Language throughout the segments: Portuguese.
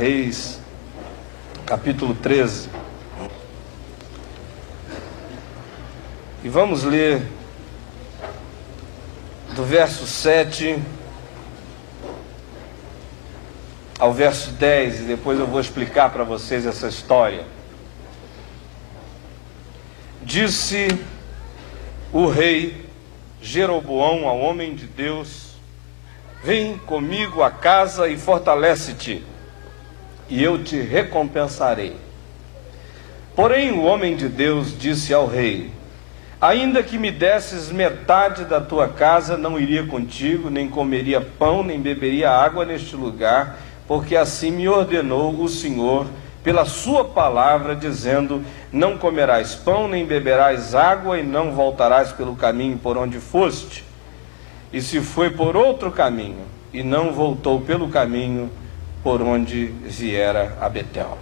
Reis, capítulo 13. E vamos ler do verso 7 ao verso 10, e depois eu vou explicar para vocês essa história. Disse o rei Jeroboão ao homem de Deus: vem comigo a casa e fortalece-te, e eu te recompensarei. Porém o homem de Deus disse ao rei: ainda que me desses metade da tua casa, não iria contigo, nem comeria pão, nem beberia água neste lugar, porque assim me ordenou o Senhor pela sua palavra, dizendo: não comerás pão, nem beberás água, e não voltarás pelo caminho por onde foste. E se foi por outro caminho, e não voltou pelo caminho por onde viera a Betel.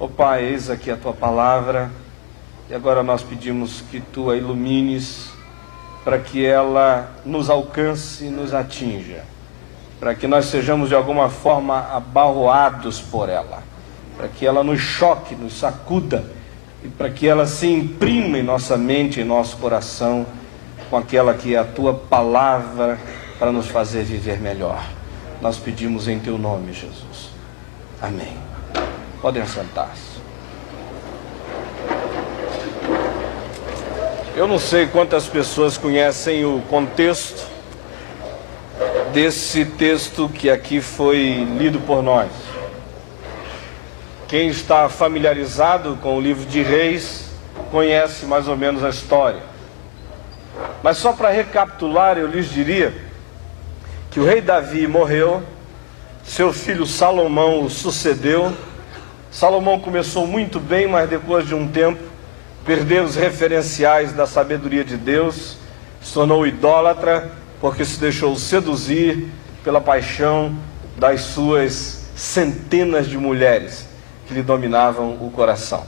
Ó Pai, eis aqui a tua palavra, e agora nós pedimos que tu a ilumines, para que ela nos alcance e nos atinja, para que nós sejamos de alguma forma abalroados por ela, para que ela nos choque, nos sacuda, e para que ela se imprima em nossa mente, em nosso coração, com aquela que é a tua palavra, para nos fazer viver melhor. Nós pedimos em teu nome, Jesus. Amém. Podem sentar-se. Eu não sei quantas pessoas conhecem o contexto desse texto que aqui foi lido por nós. Quem está familiarizado com o livro de Reis conhece mais ou menos a história. Mas só para recapitular, eu lhes diria que o rei Davi morreu, seu filho Salomão o sucedeu. Salomão começou muito bem, mas depois de um tempo perdeu os referenciais da sabedoria de Deus, se tornou idólatra, porque se deixou seduzir pela paixão das suas centenas de mulheres que lhe dominavam o coração.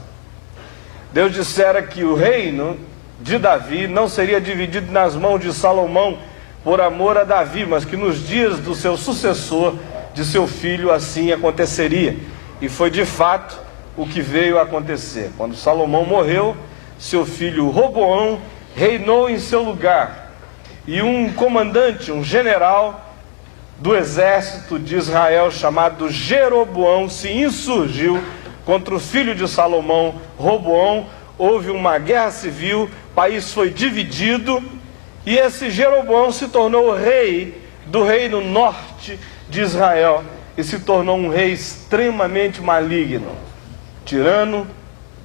Deus dissera que o reino de Davi não seria dividido nas mãos de Salomão por amor a Davi, mas que nos dias do seu sucessor, de seu filho, assim aconteceria. E foi de fato o que veio a acontecer. Quando Salomão morreu, seu filho Roboão reinou em seu lugar, e um comandante, um general do exército de Israel, chamado Jeroboão, se insurgiu contra o filho de Salomão, Roboão. Houve uma guerra civil, o país foi dividido, e esse Jeroboão se tornou rei do reino norte de Israel, e se tornou um rei extremamente maligno, tirano,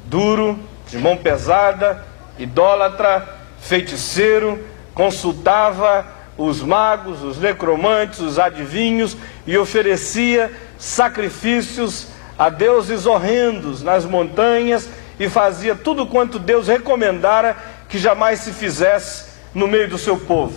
duro, de mão pesada, idólatra, feiticeiro, consultava os magos, os necromantes, os adivinhos, e oferecia sacrifícios a deuses horrendos nas montanhas, e fazia tudo quanto Deus recomendara que jamais se fizesse no meio do seu povo.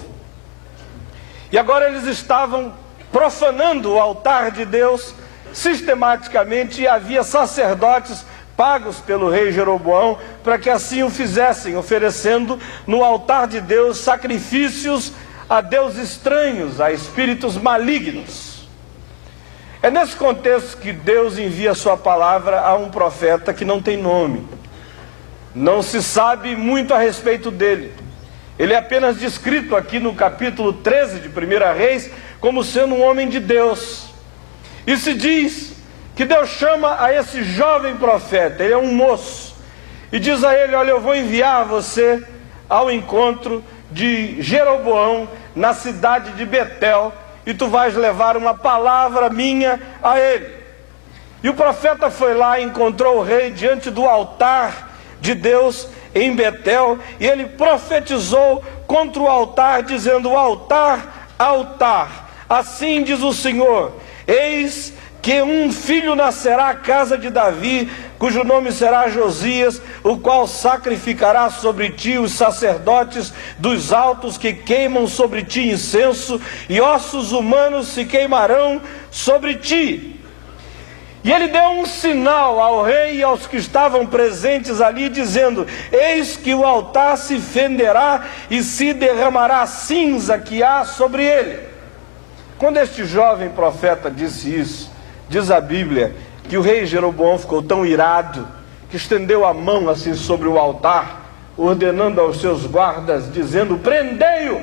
E agora eles estavam profanando o altar de Deus sistematicamente, e havia sacerdotes pagos pelo rei Jeroboão para que assim o fizessem, oferecendo no altar de Deus sacrifícios a deuses estranhos, a espíritos malignos. É nesse contexto que Deus envia a sua palavra a um profeta que não tem nome. Não se sabe muito a respeito dele. Ele é apenas descrito aqui no capítulo 13 de 1 Reis como sendo um homem de Deus. E se diz que Deus chama a esse jovem profeta, ele é um moço, e diz a ele: olha, eu vou enviar você ao encontro de Jeroboão na cidade de Betel, e tu vais levar uma palavra minha a ele. E o profeta foi lá e encontrou o rei diante do altar de Deus em Betel, e ele profetizou contra o altar, dizendo: altar, altar, assim diz o Senhor, eis que um filho nascerá à casa de Davi, cujo nome será Josias, o qual sacrificará sobre ti os sacerdotes dos altos que queimam sobre ti incenso, e ossos humanos se queimarão sobre ti. E ele deu um sinal ao rei e aos que estavam presentes ali, dizendo: eis que o altar se fenderá e se derramará a cinza que há sobre ele. Quando este jovem profeta disse isso, Diz a Bíblia que o rei Jeroboão ficou tão irado que estendeu a mão assim sobre o altar, ordenando aos seus guardas, dizendo: prendei-o!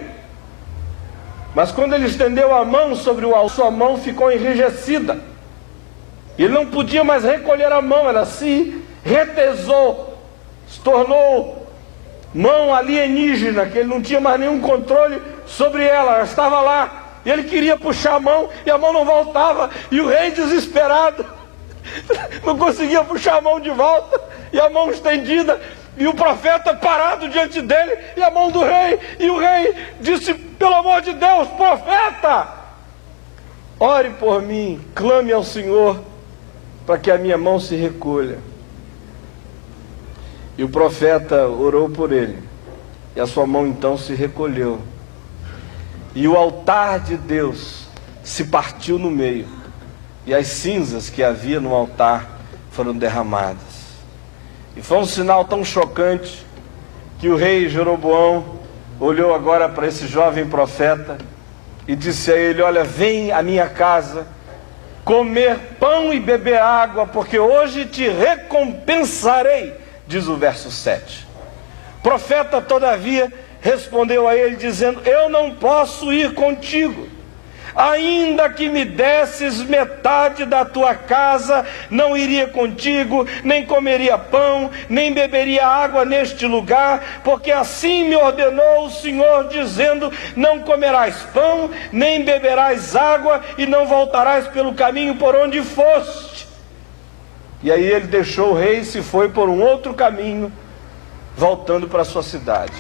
Mas quando ele estendeu a mão sobre o altar, sua mão ficou enrijecida. Ele não podia mais recolher a mão, ela se retesou, se tornou mão alienígena, que ele não tinha mais nenhum controle sobre ela, ela estava lá. E ele queria puxar a mão e a mão não voltava. E o rei, desesperado, não conseguia puxar a mão de volta, e a mão estendida, e o profeta parado diante dele, e a mão do rei. E o rei disse: pelo amor de Deus, profeta, ore por mim, clame ao Senhor para que a minha mão se recolha. E o profeta orou por ele, e a sua mão então se recolheu. E o altar de Deus se partiu no meio, e as cinzas que havia no altar foram derramadas. E foi um sinal tão chocante que o rei Jeroboão olhou agora para esse jovem profeta e disse a ele: olha, vem à minha casa comer pão e beber água, porque hoje te recompensarei, diz o verso 7. O profeta, todavia, respondeu a ele dizendo: eu não posso ir contigo, ainda que me desses metade da tua casa, não iria contigo, nem comeria pão, nem beberia água neste lugar, porque assim me ordenou o Senhor, dizendo: não comerás pão, nem beberás água, e não voltarás pelo caminho por onde foste. E aí ele deixou o rei e se foi por um outro caminho, voltando para a sua cidade.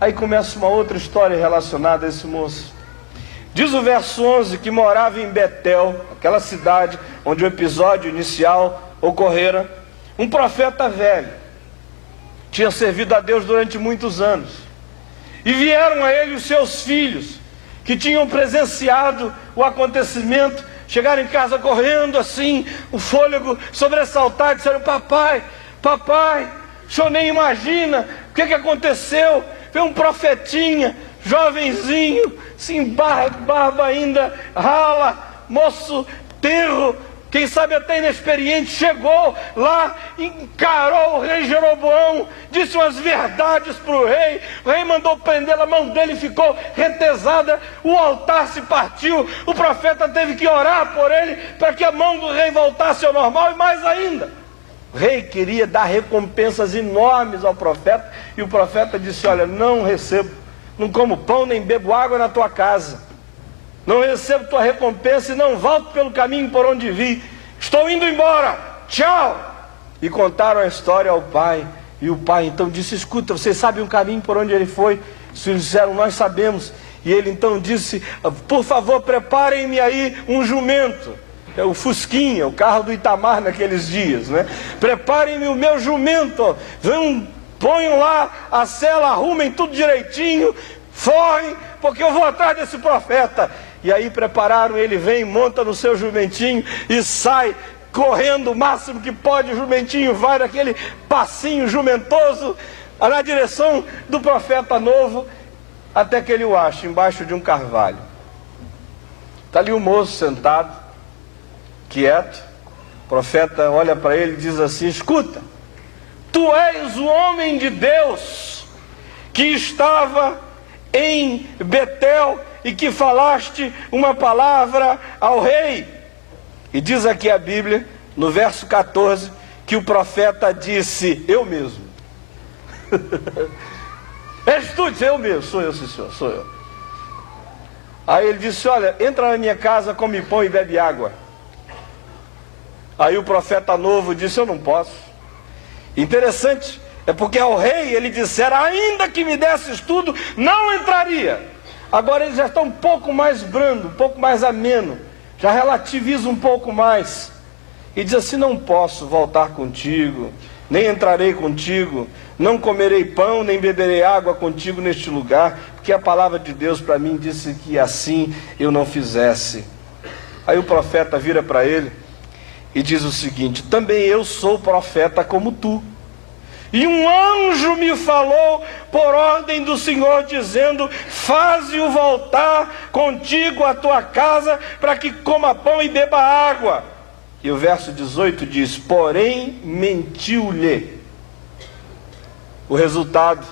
Aí começa uma outra história relacionada a esse moço. Diz o verso 11 que morava em Betel, aquela cidade onde o episódio inicial ocorrera, um profeta velho. Tinha servido a Deus durante muitos anos. E vieram a ele os seus filhos, que tinham presenciado o acontecimento, chegaram em casa correndo assim, o fôlego sobressaltado, disseram: papai, papai, o senhor nem imagina o que aconteceu. Veio um profetinha, jovenzinho, sim, barba ainda rala, moço tenro, quem sabe até inexperiente, chegou lá, encarou o rei Jeroboão, disse umas verdades para o rei mandou prendê-la, a mão dele ficou retesada, o altar se partiu, o profeta teve que orar por ele, para que a mão do rei voltasse ao normal, e mais ainda, o rei queria dar recompensas enormes ao profeta, e o profeta disse: olha, não recebo, não como pão nem bebo água na tua casa, não recebo tua recompensa e não volto pelo caminho por onde vi, estou indo embora, tchau. E contaram a história ao pai, e o pai então disse: escuta, vocês sabem o caminho por onde ele foi? Os filhos disseram: nós sabemos. E ele então disse: por favor, preparem-me aí um jumento. É o Fusquinha, o carro do Itamar naqueles dias, né? Preparem-me o meu jumento, ponham lá a sela, arrumem tudo direitinho, forrem, porque eu vou atrás desse profeta. E aí prepararam, ele vem, monta no seu jumentinho e sai correndo o máximo que pode. O jumentinho vai naquele passinho jumentoso na direção do profeta novo, até que ele o acha embaixo de um carvalho. Está ali o moço sentado, quieto. O profeta olha para ele e diz assim: escuta, tu és o homem de Deus que estava em Betel e que falaste uma palavra ao rei. E diz aqui a Bíblia, no verso 14, que o profeta disse: eu mesmo. És tu? Disse: eu mesmo, sou eu, sim, senhor, sou eu. Aí ele disse: olha, entra na minha casa, come pão e bebe água. Aí o profeta novo disse: eu não posso. Interessante, é porque ao rei ele dissera: ainda que me desses tudo, não entraria. Agora ele já está um pouco mais brando, um pouco mais ameno, já relativiza um pouco mais, e diz assim: não posso voltar contigo, nem entrarei contigo, não comerei pão, nem beberei água contigo neste lugar, porque a palavra de Deus para mim disse que assim eu não fizesse. Aí o profeta vira para ele e diz o seguinte: também eu sou profeta como tu, e um anjo me falou por ordem do Senhor, dizendo: faze-o voltar contigo à tua casa, para que coma pão e beba água. E o verso 18 diz: porém mentiu-lhe. O resultado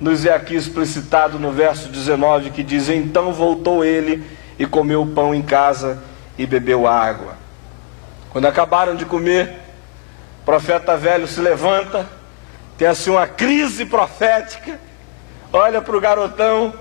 nos é aqui explicitado no verso 19, que diz: então voltou ele e comeu o pão em casa e bebeu água. Quando acabaram de comer, o profeta velho se levanta, tem assim uma crise profética, olha para o garotão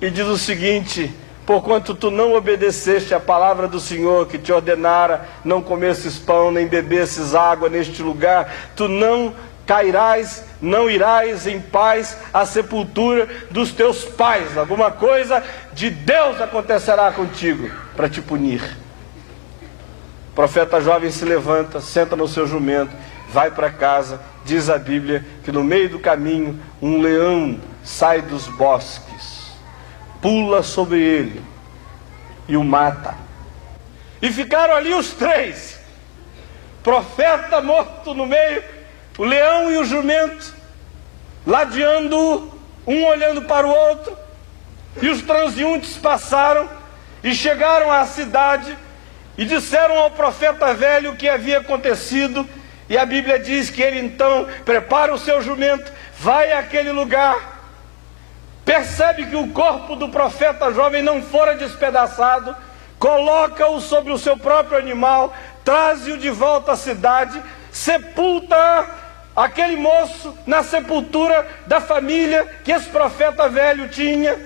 e diz o seguinte: porquanto tu não obedeceste a palavra do Senhor, que te ordenara não comesses pão, nem bebesses água neste lugar, tu não cairás, não irás em paz à sepultura dos teus pais. Alguma coisa de Deus acontecerá contigo para te punir. O profeta jovem se levanta, senta no seu jumento, vai para casa. Diz a Bíblia que no meio do caminho um leão sai dos bosques, pula sobre ele e o mata. E ficaram ali os três, profeta morto no meio, o leão e o jumento, ladeando um olhando para o outro. E os transeuntes passaram e chegaram à cidade e disseram ao profeta velho o que havia acontecido. E a Bíblia diz que ele então prepara o seu jumento, vai àquele lugar, percebe que o corpo do profeta jovem não fora despedaçado, coloca-o sobre o seu próprio animal, traz-o de volta à cidade, sepulta aquele moço na sepultura da família que esse profeta velho tinha,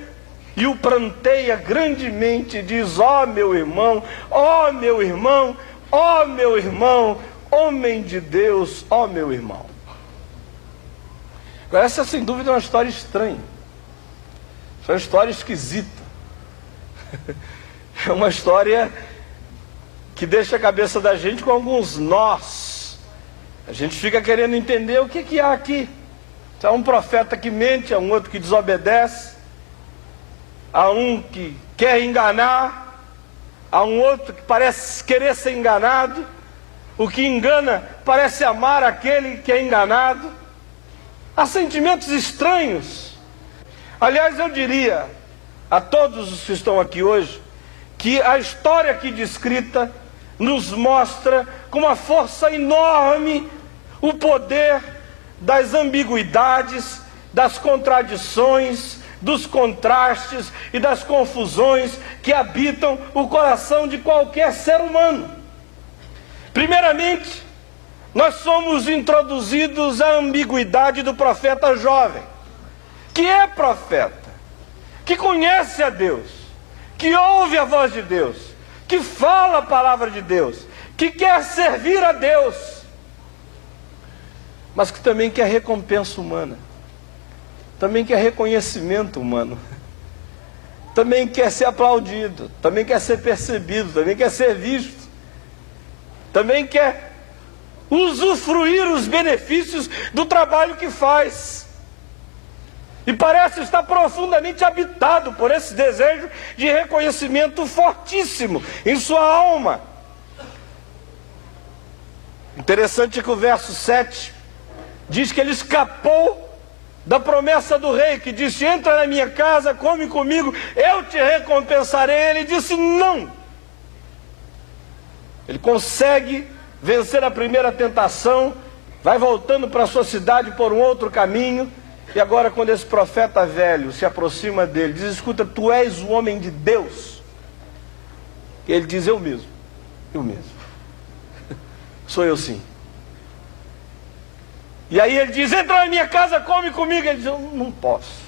e o pranteia grandemente, diz: ó meu irmão, ó meu irmão, ó meu irmão, homem de Deus, ó meu irmão. Agora, essa sem dúvida é uma história estranha, é uma história esquisita, é uma história que deixa a cabeça da gente com alguns nós. A gente fica querendo entender o que há aqui. Há um profeta que mente, há um outro que desobedece, há um que quer enganar, há um outro que parece querer ser enganado. O que engana parece amar aquele que é enganado. Há sentimentos estranhos. Aliás, eu diria a todos os que estão aqui hoje que a história aqui descrita nos mostra com uma força enorme o poder das ambiguidades, das contradições, dos contrastes e das confusões que habitam o coração de qualquer ser humano. Primeiramente, nós somos introduzidos à ambiguidade do profeta jovem, que é profeta, que conhece a Deus, que ouve a voz de Deus, que fala a palavra de Deus, que quer servir a Deus, mas que também quer recompensa humana, também quer reconhecimento humano, também quer ser aplaudido, também quer ser percebido, também quer ser visto, também quer usufruir os benefícios do trabalho que faz. E parece estar profundamente habitado por esse desejo de reconhecimento fortíssimo em sua alma. Interessante que o verso 7 diz que ele escapou da promessa do rei, que disse: entra na minha casa, come comigo, eu te recompensarei. Ele disse não. Ele consegue vencer a primeira tentação, vai voltando para a sua cidade por um outro caminho. E agora, quando esse profeta velho se aproxima dele, diz: escuta, tu és o homem de Deus. E ele diz: eu mesmo, sou eu sim. E aí ele diz: entra na minha casa, come comigo. Ele diz: eu não posso.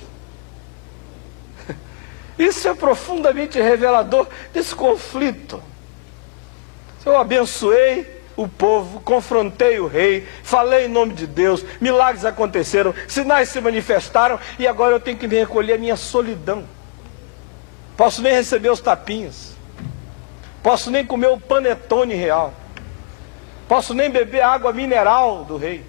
Isso é profundamente revelador desse conflito. Eu abençoei o povo, confrontei o rei, falei em nome de Deus, milagres aconteceram, sinais se manifestaram, e agora eu tenho que me recolher a minha solidão. Posso nem receber os tapinhas, posso nem comer o panetone real, posso nem beber água mineral do rei,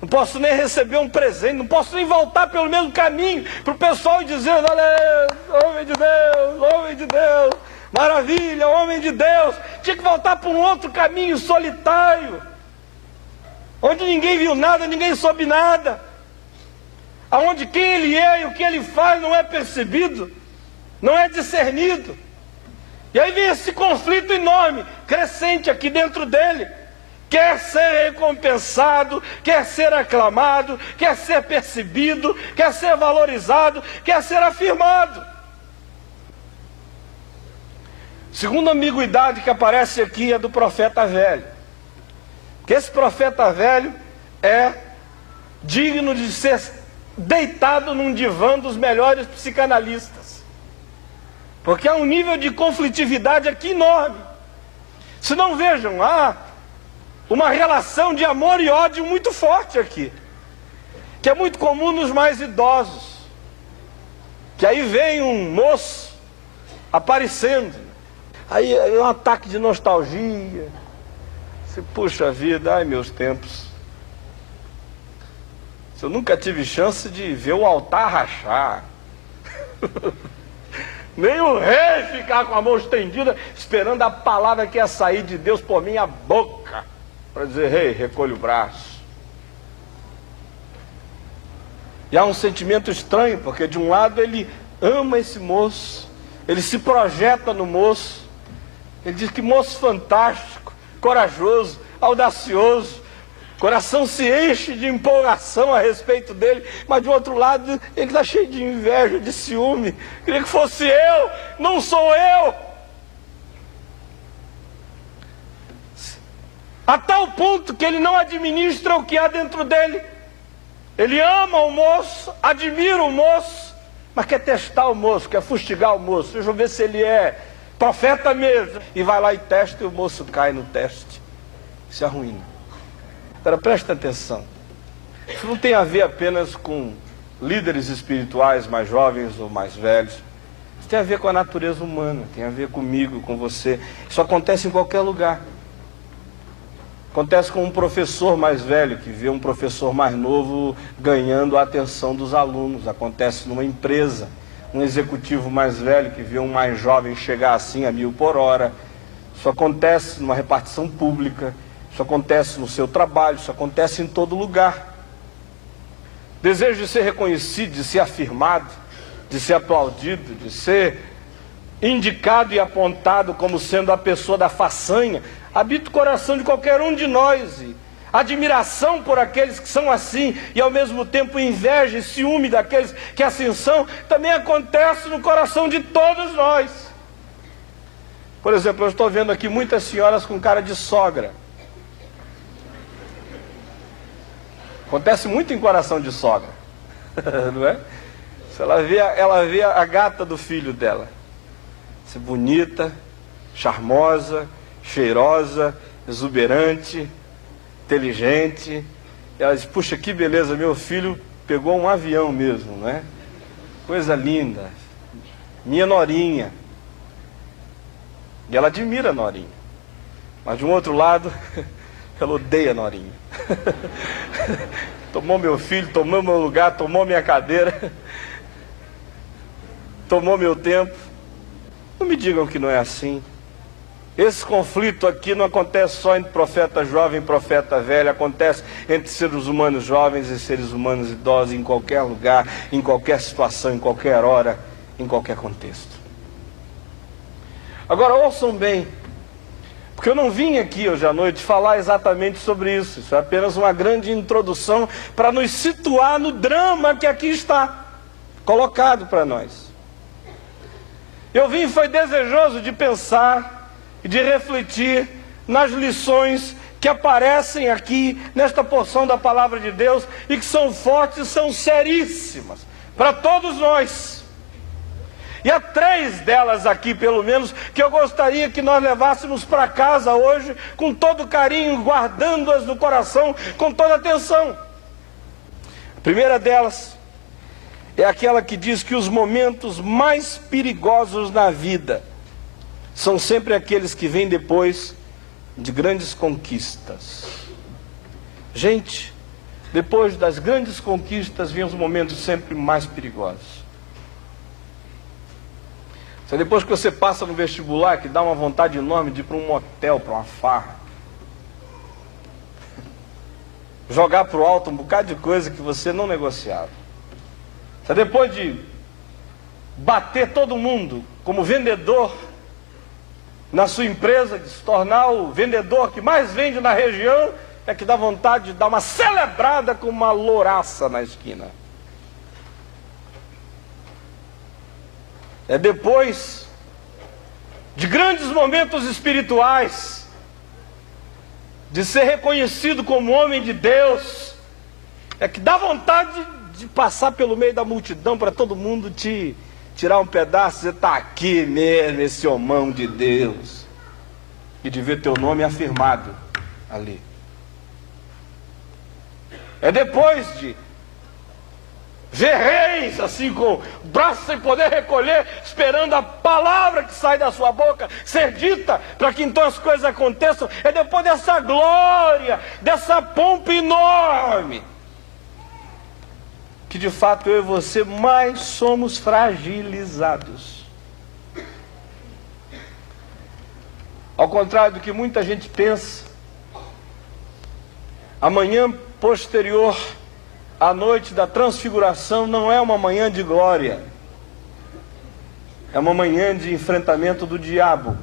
não posso nem receber um presente, não posso nem voltar pelo mesmo caminho para o pessoal e dizer: olha, homem de Deus, maravilha, homem de Deus. Tinha que voltar para um outro caminho solitário, onde ninguém viu nada, ninguém soube nada, aonde quem ele é e o que ele faz não é percebido, não é discernido. E aí vem esse conflito enorme, crescente aqui dentro dele. Quer ser recompensado, quer ser aclamado, quer ser percebido, quer ser valorizado, quer ser afirmado. Segunda ambiguidade que aparece aqui é do profeta velho. Que esse profeta velho é digno de ser deitado num divã dos melhores psicanalistas. Porque há um nível de conflitividade aqui enorme. Se não vejam, há uma relação de amor e ódio muito forte aqui, que é muito comum nos mais idosos. Que aí vem um moço aparecendo, aí é um ataque de nostalgia. Você, puxa vida, ai meus tempos. Eu nunca tive chance de ver o altar rachar. Nem o rei ficar com a mão estendida, esperando a palavra que ia sair de Deus por minha boca, para dizer, rei, recolhe o braço. E há um sentimento estranho, porque de um lado ele ama esse moço, ele se projeta no moço, ele diz que moço fantástico, corajoso, audacioso, coração se enche de empolgação a respeito dele, mas de outro lado ele está cheio de inveja, de ciúme. Queria que fosse eu, não sou eu. A tal ponto que ele não administra o que há dentro dele. Ele ama o moço, admira o moço, mas quer testar o moço, quer fustigar o moço. Deixa eu ver se ele é profeta mesmo. E vai lá e testa e o moço cai no teste. Se arruína. Agora presta atenção, isso não tem a ver apenas com líderes espirituais mais jovens ou mais velhos. Isso tem a ver com a natureza humana, tem a ver comigo, com você. Isso acontece em qualquer lugar. Acontece com um professor mais velho que vê um professor mais novo ganhando a atenção dos alunos. Acontece numa empresa, um executivo mais velho que vê um mais jovem chegar assim a 1000 por hora. Isso acontece numa repartição pública. Isso acontece no seu trabalho, isso acontece em todo lugar. Desejo de ser reconhecido, de ser afirmado, de ser aplaudido, de ser indicado e apontado como sendo a pessoa da façanha, habita o coração de qualquer um de nós. E admiração por aqueles que são assim e ao mesmo tempo inveja e ciúme daqueles que assim são, também acontece no coração de todos nós. Por exemplo, eu estou vendo aqui muitas senhoras com cara de sogra. Acontece muito em coração de sogra, não é? Se ela vê a gata do filho dela, ser bonita, charmosa, cheirosa, exuberante, inteligente. Ela diz, puxa, que beleza, meu filho pegou um avião mesmo, não é? Coisa linda, minha norinha. E ela admira a norinha. Mas de um outro lado, ela odeia a norinha. Tomou meu filho, tomou meu lugar, tomou minha cadeira, tomou meu tempo. Não me digam que não é assim. Esse conflito aqui não acontece só entre profeta jovem e profeta velho, acontece entre seres humanos jovens e seres humanos idosos, em qualquer lugar, em qualquer situação, em qualquer hora, em qualquer contexto. Agora ouçam bem, porque eu não vim aqui hoje à noite falar exatamente sobre isso. Isso é apenas uma grande introdução para nos situar no drama que aqui está colocado para nós. Eu vim foi desejoso de pensar e de refletir nas lições que aparecem aqui nesta porção da palavra de Deus e que são fortes e são seríssimas para todos nós. E há 3 delas aqui, pelo menos, que eu gostaria que nós levássemos para casa hoje, com todo carinho, guardando-as no coração, com toda atenção. A primeira delas é aquela que diz que os momentos mais perigosos na vida são sempre aqueles que vêm depois de grandes conquistas. Gente, depois das grandes conquistas, vêm os momentos sempre mais perigosos. Se depois que você passa no vestibular, que dá uma vontade enorme de ir para um motel, para uma farra, jogar para o alto um bocado de coisa que você não negociava. Se depois de bater todo mundo como vendedor na sua empresa, de se tornar o vendedor que mais vende na região, é que dá vontade de dar uma celebrada com uma louraça na esquina. É depois de grandes momentos espirituais, de ser reconhecido como homem de Deus, é que dá vontade de passar pelo meio da multidão para todo mundo te tirar um pedaço e dizer: está aqui mesmo esse homão de Deus, e de ver teu nome afirmado ali. É depois de ver reis assim com braços sem poder recolher, esperando a palavra que sai da sua boca ser dita, para que então as coisas aconteçam. É depois dessa glória, dessa pompa enorme, que de fato eu e você mais somos fragilizados. Ao contrário do que muita gente pensa, a manhã posterior à noite da transfiguração não é uma manhã de glória, é uma manhã de enfrentamento do diabo.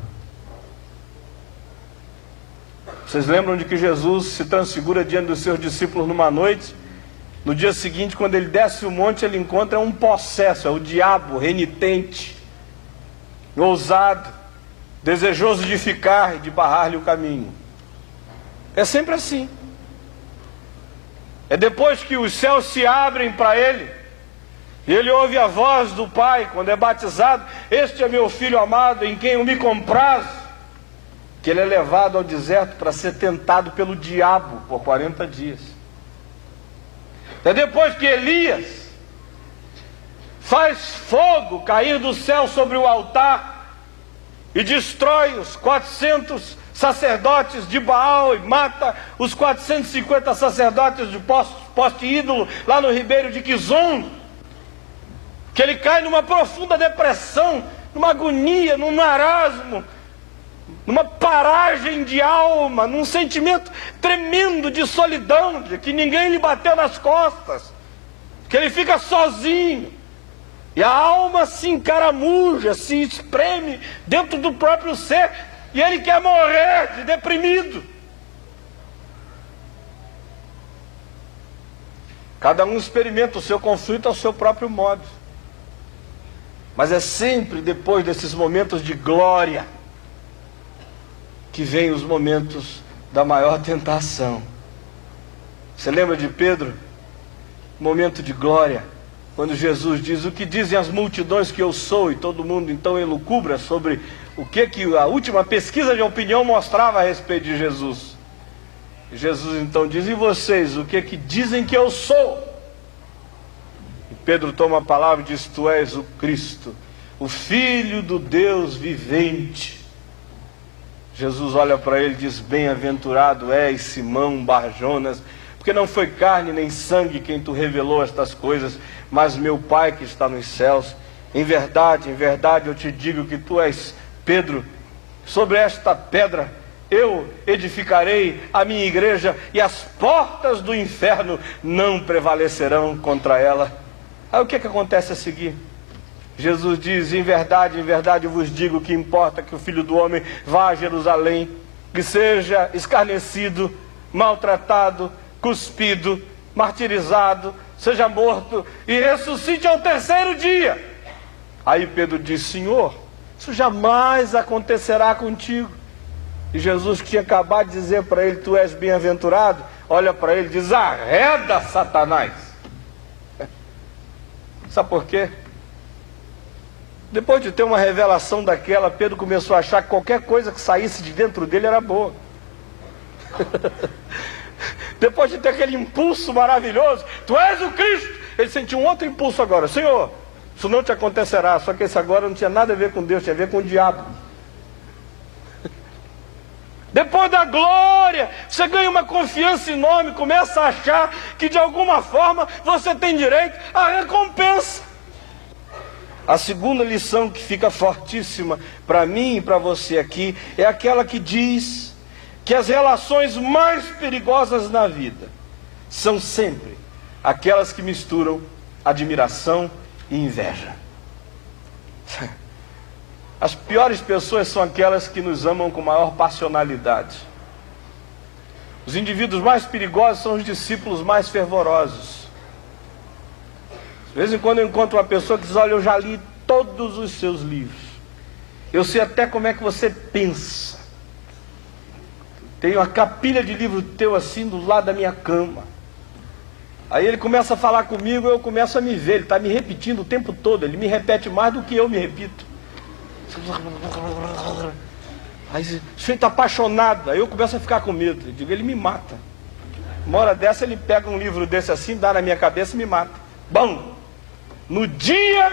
Vocês lembram de que Jesus se transfigura diante dos seus discípulos numa noite? No dia seguinte, quando ele desce o monte, ele encontra um possesso, é o diabo renitente, ousado, desejoso de ficar e de barrar-lhe o caminho. É sempre assim. É depois que os céus se abrem para ele, e ele ouve a voz do Pai, quando é batizado: este é meu filho amado, em quem eu me comprazo, que ele é levado ao deserto para ser tentado pelo diabo por 40 dias. É depois que Elias faz fogo cair do céu sobre o altar e destrói os 400 sacerdotes de Baal e mata os 450 sacerdotes de poste ídolo lá no ribeiro de Quizon, que ele cai numa profunda depressão, numa agonia, num marasmo, numa paragem de alma, num sentimento tremendo de solidão, de que ninguém lhe bateu nas costas, que ele fica sozinho, e a alma se encaramuja, se espreme dentro do próprio ser, e ele quer morrer de deprimido. Cada um experimenta o seu conflito ao seu próprio modo, mas é sempre depois desses momentos de glória que vem os momentos da maior tentação. Você lembra de Pedro? Momento de glória, quando Jesus diz: o que dizem as multidões que eu sou? E todo mundo então elucubra sobre o que a última pesquisa de opinião mostrava a respeito de Jesus. E Jesus então diz: e vocês, o que dizem que eu sou? E Pedro toma a palavra e diz: tu és o Cristo, o Filho do Deus vivente. Jesus olha para ele e diz: bem-aventurado és, Simão Barjonas, porque não foi carne nem sangue quem tu revelou estas coisas, mas meu Pai que está nos céus. Em verdade eu te digo que tu és Pedro, sobre esta pedra eu edificarei a minha igreja, e as portas do inferno não prevalecerão contra ela. Aí o que acontece a seguir? Jesus diz: em verdade eu vos digo que importa que o Filho do Homem vá a Jerusalém, que seja escarnecido, maltratado, cuspido, martirizado, seja morto e ressuscite ao terceiro dia. Aí Pedro diz: Senhor, isso jamais acontecerá contigo. E Jesus, que tinha acabado de dizer para ele: tu és bem-aventurado, olha para ele e diz: arreda, Satanás. Sabe por quê? Depois de ter uma revelação daquela, Pedro começou a achar que qualquer coisa que saísse de dentro dele era boa. Depois de ter aquele impulso maravilhoso: tu és o Cristo, ele sentiu um outro impulso agora: Senhor, isso não te acontecerá. Só que esse agora não tinha nada a ver com Deus, tinha a ver com o diabo. Depois da glória, você ganha uma confiança enorme, começa a achar que de alguma forma você tem direito à recompensa. A segunda lição que fica fortíssima para mim e para você aqui é aquela que diz que as relações mais perigosas na vida são sempre aquelas que misturam admiração e inveja. As piores pessoas são aquelas que nos amam com maior passionalidade. Os indivíduos mais perigosos são os discípulos mais fervorosos. De vez em quando eu encontro uma pessoa que diz: olha, eu já li todos os seus livros, eu sei até como é que você pensa, tenho uma capilha de livro teu assim do lado da minha cama. Aí ele começa a falar comigo, eu começo a me ver, ele está me repetindo o tempo todo, ele me repete mais do que eu me repito. Aí o sujeito apaixonado, aí eu começo a ficar com medo, eu digo: ele me mata. Uma hora dessa ele pega um livro desse assim, dá na minha cabeça e me mata. Bom, no dia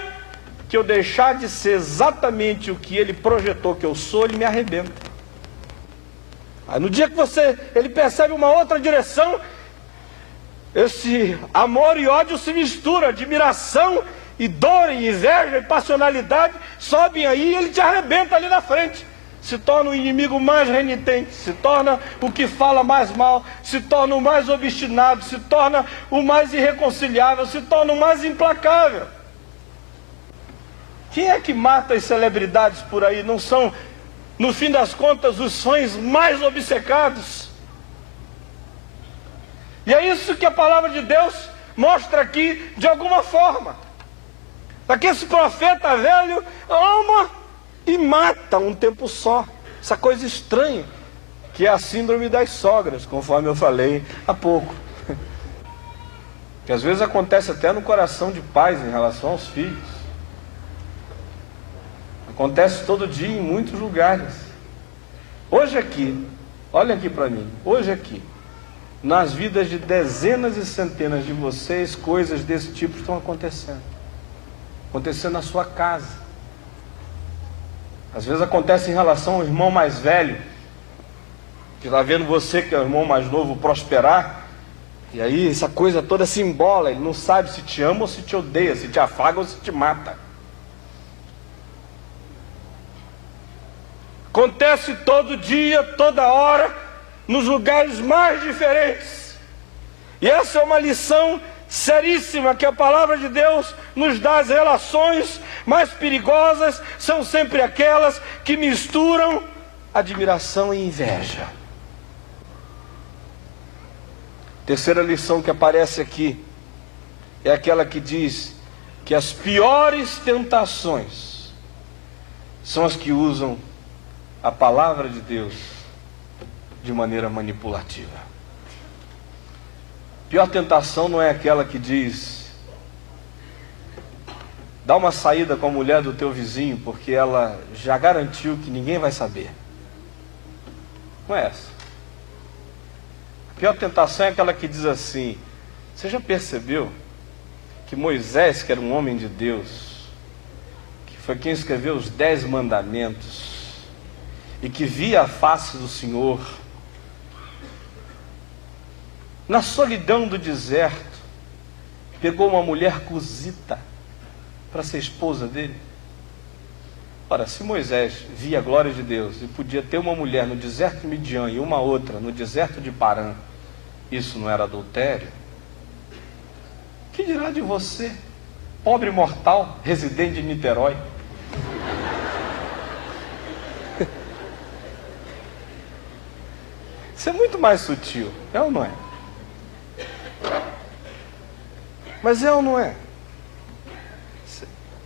que eu deixar de ser exatamente o que ele projetou que eu sou, ele me arrebenta. Aí no dia que ele percebe uma outra direção, esse amor e ódio se misturam, admiração e dor, e inveja e passionalidade sobem aí, e ele te arrebenta ali na frente. Se torna o inimigo mais renitente, se torna o que fala mais mal, se torna o mais obstinado, se torna o mais irreconciliável, se torna o mais implacável. Quem é que mata as celebridades por aí? Não são, no fim das contas, os sonhos mais obcecados? E é isso que a palavra de Deus mostra aqui de alguma forma. Para que esse profeta velho ama e mata um tempo só. Essa coisa estranha, que é a síndrome das sogras, conforme eu falei há pouco. Que às vezes acontece até no coração de pais em relação aos filhos. Acontece todo dia em muitos lugares. Hoje aqui, olha aqui para mim, hoje aqui, nas vidas de dezenas e centenas de vocês, coisas desse tipo estão acontecendo. Acontecendo na sua casa. Às vezes acontece em relação ao irmão mais velho, que está vendo você, que é o irmão mais novo, prosperar, e aí essa coisa toda se embola, ele não sabe se te ama ou se te odeia, se te afaga ou se te mata. Acontece todo dia, toda hora, nos lugares mais diferentes. E essa é uma lição seríssima que a palavra de Deus nos dá. As relações mais perigosas são sempre aquelas que misturam admiração e inveja. Terceira lição que aparece aqui é aquela que diz que as piores tentações são as que usam a palavra de Deus de maneira manipulativa. A pior tentação não é aquela que diz: dá uma saída com a mulher do teu vizinho, porque ela já garantiu que ninguém vai saber. Não é essa. A pior tentação é aquela que diz assim: você já percebeu que Moisés, que era um homem de Deus, que foi quem escreveu os 10 mandamentos, e que via a face do Senhor, na solidão do deserto, pegou uma mulher cusita para ser esposa dele? Ora, se Moisés via a glória de Deus e podia ter uma mulher no deserto de Midian e uma outra no deserto de Parã, isso não era adultério? O que dirá de você, pobre mortal, residente de Niterói? Isso é muito mais sutil, é ou não é? Mas é ou não é?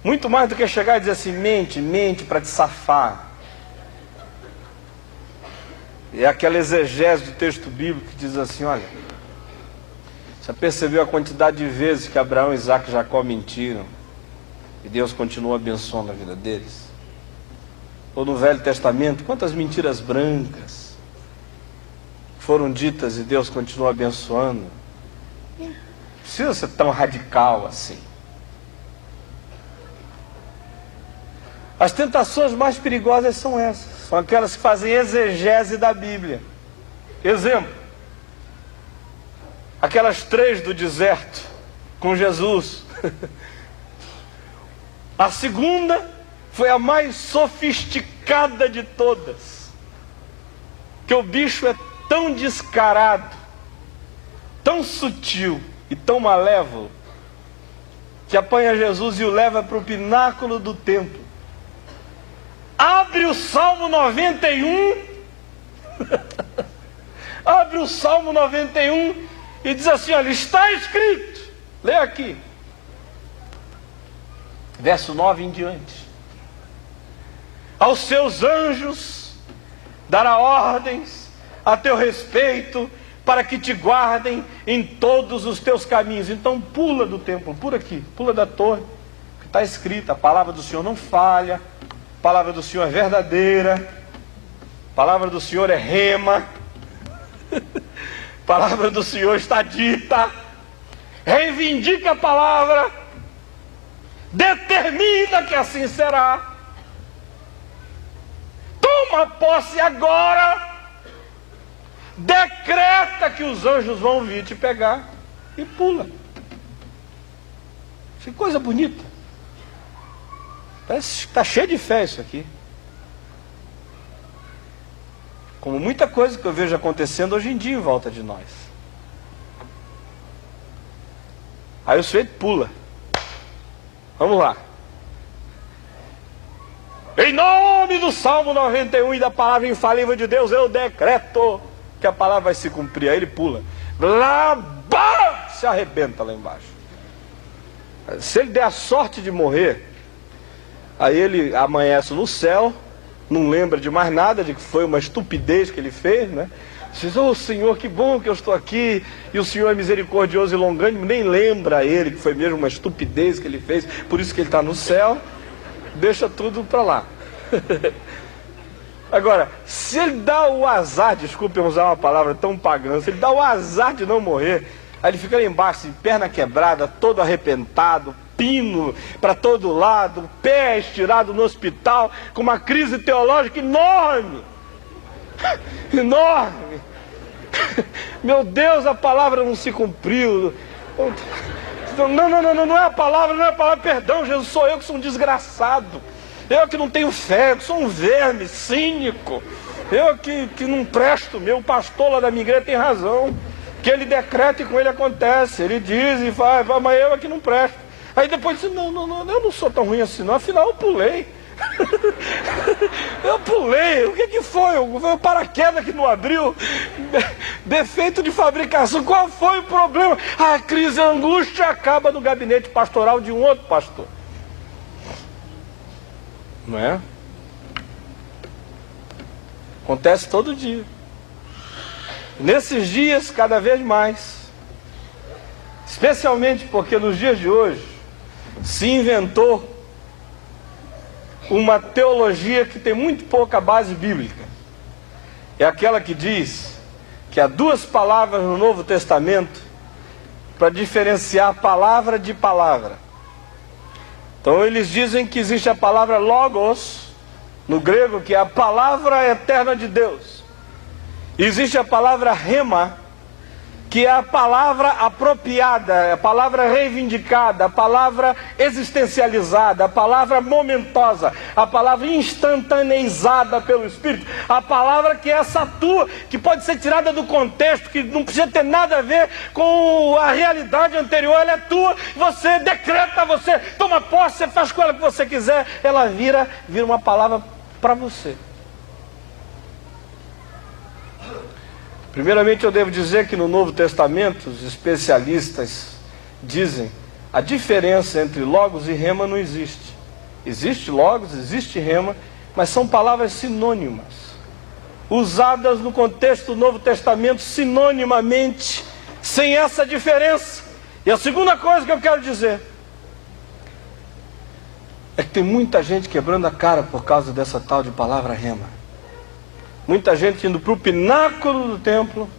Muito mais do que chegar e dizer assim: mente, mente para te safar. É aquela exegese do texto bíblico que diz assim: olha, você percebeu a quantidade de vezes que Abraão, Isaac e Jacó mentiram e Deus continua abençoando a vida deles? Ou no Velho Testamento, quantas mentiras brancas foram ditas e Deus continua abençoando? Não precisa ser tão radical assim. As tentações mais perigosas são essas, são aquelas que fazem exegese da Bíblia. Exemplo, aquelas 3 do deserto com Jesus. A segunda foi a mais sofisticada de todas, que o bicho é tão descarado, tão sutil e tão malévolo, que apanha Jesus e o leva para o pináculo do templo, abre o Salmo 91, abre o Salmo 91 e diz assim, olha, está escrito, lê aqui, verso 9 em diante, aos seus anjos dará ordens a teu respeito, para que te guardem em todos os teus caminhos. Então pula do templo, por aqui, pula da torre, que está escrito, a palavra do Senhor não falha, a palavra do Senhor é verdadeira, a palavra do Senhor é rema, a palavra do Senhor está dita, reivindica a palavra, determina que assim será, toma posse agora, decreta que os anjos vão vir te pegar e pula. Que coisa bonita. Parece que está cheio de fé isso aqui. Como muita coisa que eu vejo acontecendo hoje em dia em volta de nós. Aí o sujeito pula. Vamos lá. Em nome do Salmo 91 e da palavra infalível de Deus, eu decreto que a palavra vai se cumprir. Aí ele pula. Lá, se arrebenta lá embaixo. Se ele der a sorte de morrer, aí ele amanhece no céu, não lembra de mais nada, de que foi uma estupidez que ele fez, né? Diz, oh Senhor, que bom que eu estou aqui, e o Senhor é misericordioso e longânimo, nem lembra ele que foi mesmo uma estupidez que ele fez, por isso que ele está no céu, deixa tudo para lá. Agora, se ele dá o azar, desculpem usar uma palavra tão pagã, se ele dá o azar de não morrer, aí ele fica lá embaixo, de perna quebrada, todo arrepentado, pino para todo lado, pé estirado no hospital, com uma crise teológica enorme. Enorme. Meu Deus, a palavra não se cumpriu. Não é a palavra, não é a palavra, perdão, Jesus, sou eu que sou um desgraçado. Eu que não tenho fé, que sou um verme, cínico. Eu que não presto, meu pastor lá da minha igreja tem razão. Que ele decreta e com ele acontece. Ele diz e faz, mas eu é que não presto. Aí depois diz, não, eu não sou tão ruim assim não, afinal eu pulei. Eu pulei, o que foi? Foi o paraquedas que não abriu? Defeito de fabricação, qual foi o problema? A crise, a angústia acaba no gabinete pastoral de um outro pastor. Não é? Acontece todo dia. Nesses dias, cada vez mais. Especialmente porque nos dias de hoje se inventou uma teologia que tem muito pouca base bíblica. É aquela que diz que há duas palavras no Novo Testamento para diferenciar palavra de palavra. Então eles dizem que existe a palavra logos, no grego, que é a palavra eterna de Deus. E existe a palavra rema, que é a palavra apropriada, a palavra reivindicada, a palavra existencializada, a palavra momentosa, a palavra instantaneizada pelo Espírito, a palavra que é essa tua, que pode ser tirada do contexto, que não precisa ter nada a ver com a realidade anterior, ela é tua, você decreta, você toma posse, você faz com ela o que você quiser, ela vira uma palavra para você. Primeiramente eu devo dizer que no Novo Testamento os especialistas dizem a diferença entre logos e rema não existe. Existe logos, existe rema, mas são palavras sinônimas, usadas no contexto do Novo Testamento sinonimamente, sem essa diferença. E a segunda coisa que eu quero dizer é que tem muita gente quebrando a cara por causa dessa tal de palavra rema. Muita gente indo para o pináculo do templo,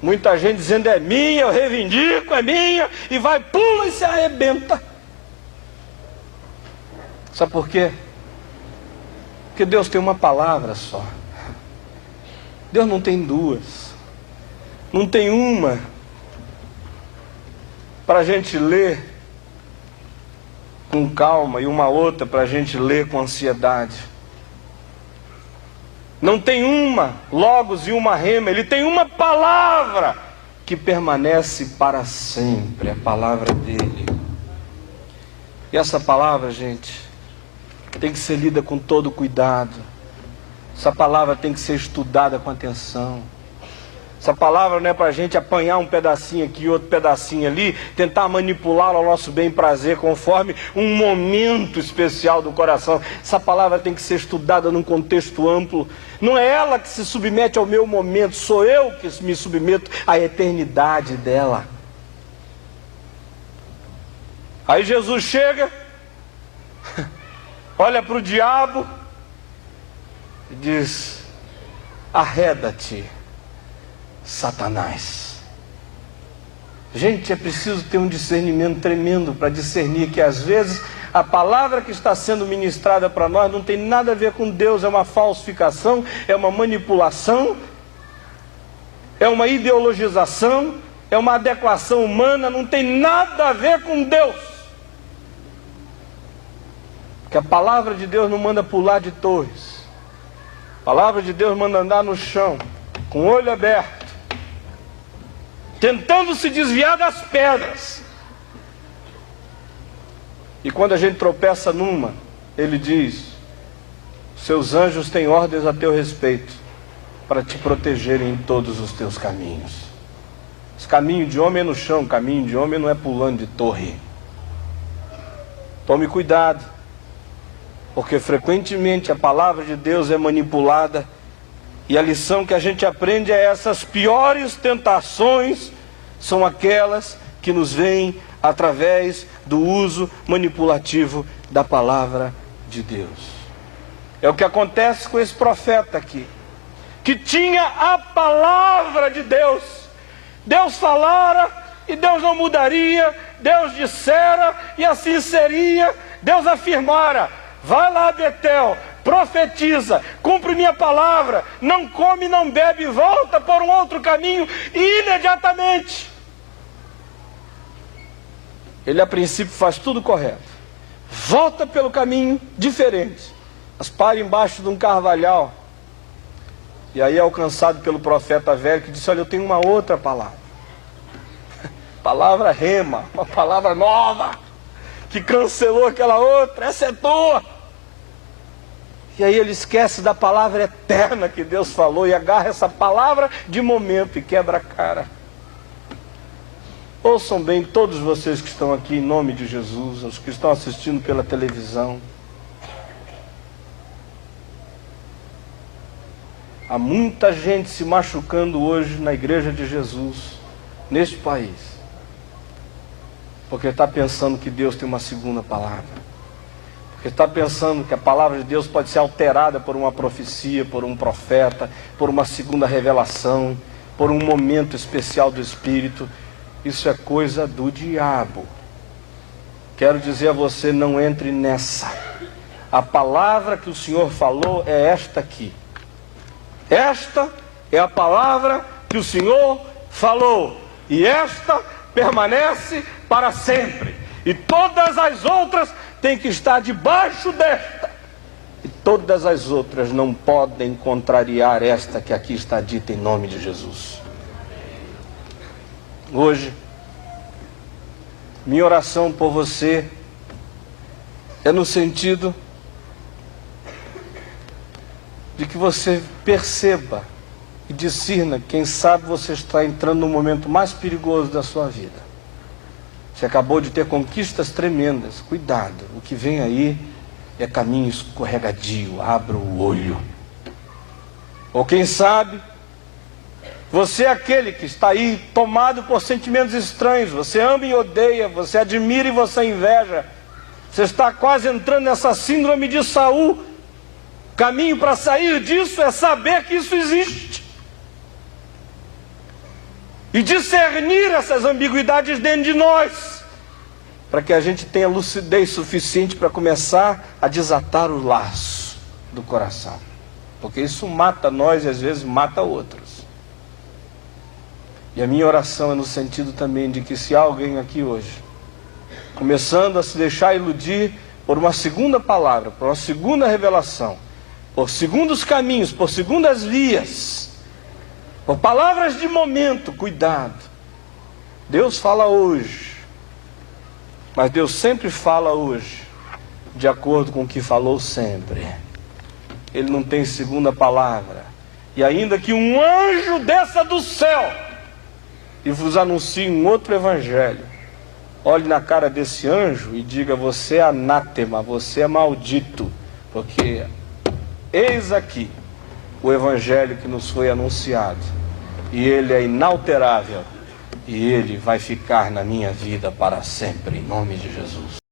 muita gente dizendo é minha, eu reivindico, é minha, e vai, pula e se arrebenta. Sabe por quê? Porque Deus tem uma palavra só. Deus não tem duas, não tem uma para a gente ler com calma e uma outra para a gente ler com ansiedade. Não tem uma logos e uma rema, ele tem uma palavra que permanece para sempre, a palavra dele. E essa palavra, gente, tem que ser lida com todo cuidado. Essa palavra tem que ser estudada com atenção. Essa palavra não é para a gente apanhar um pedacinho aqui, outro pedacinho ali, tentar manipulá-la ao nosso bem e prazer, conforme um momento especial do coração. Essa palavra tem que ser estudada num contexto amplo. Não é ela que se submete ao meu momento, sou eu que me submeto à eternidade dela. Aí Jesus chega, olha para o diabo e diz: arreda-te, Satanás. Gente, é preciso ter um discernimento tremendo para discernir que às vezes a palavra que está sendo ministrada para nós não tem nada a ver com Deus, é uma falsificação, é uma manipulação, é uma ideologização, é uma adequação humana, não tem nada a ver com Deus. Porque a palavra de Deus não manda pular de torres. A palavra de Deus manda andar no chão, com o olho aberto, tentando se desviar das pedras. E quando a gente tropeça numa, ele diz: seus anjos têm ordens a teu respeito, para te protegerem em todos os teus caminhos. Esse caminho de homem é no chão, caminho de homem não é pulando de torre. Tome cuidado, porque frequentemente a palavra de Deus é manipulada. E a lição que a gente aprende é: essas piores tentações são aquelas que nos vêm através do uso manipulativo da palavra de Deus. É o que acontece com esse profeta aqui, que tinha a palavra de Deus. Deus falara e Deus não mudaria, Deus dissera e assim seria. Deus afirmara: vai lá, Betel, profetiza, cumpre minha palavra, não come, não bebe, volta por um outro caminho imediatamente. Ele a princípio faz tudo correto, volta pelo caminho diferente, mas para embaixo de um carvalhal, e aí é alcançado pelo profeta velho, que disse: olha, eu tenho uma outra palavra, palavra rema, uma palavra nova, que cancelou aquela outra, essa é tua. E aí ele esquece da palavra eterna que Deus falou e agarra essa palavra de momento e quebra a cara. Ouçam bem todos vocês que estão aqui, em nome de Jesus, os que estão assistindo pela televisão. Há muita gente se machucando hoje na igreja de Jesus, neste país, porque está pensando que Deus tem uma segunda palavra. Porque está pensando que a palavra de Deus pode ser alterada por uma profecia, por um profeta, por uma segunda revelação, por um momento especial do Espírito. Isso é coisa do diabo. Quero dizer a você: não entre nessa. A palavra que o Senhor falou é esta aqui. Esta é a palavra que o Senhor falou. E esta permanece para sempre. E todas as outras têm que estar debaixo desta. E todas as outras não podem contrariar esta que aqui está dita, em nome de Jesus. Hoje, minha oração por você é no sentido de que você perceba e discirna. Quem sabe você está entrando no momento mais perigoso da sua vida. Você acabou de ter conquistas tremendas. Cuidado, o que vem aí é caminho escorregadio. Abra o olho. Ou quem sabe você é aquele que está aí tomado por sentimentos estranhos. Você ama e odeia, você admira e você inveja. Você está quase entrando nessa síndrome de Saul. O caminho para sair disso é saber que isso existe. E discernir essas ambiguidades dentro de nós, para que a gente tenha lucidez suficiente para começar a desatar o laço do coração. Porque isso mata nós e às vezes mata outros. E a minha oração é no sentido também de que, se há alguém aqui hoje começando a se deixar iludir por uma segunda palavra, por uma segunda revelação, por segundos caminhos, por segundas vias, por palavras de momento, cuidado. Deus fala hoje, mas Deus sempre fala hoje. de acordo com o que falou sempre. Ele não tem segunda palavra. E ainda que um anjo desça do céu e vos anuncie um outro evangelho, olhe na cara desse anjo e diga: você é anátema, você é maldito, porque eis aqui o evangelho que nos foi anunciado, e ele é inalterável, e ele vai ficar na minha vida para sempre, em nome de Jesus.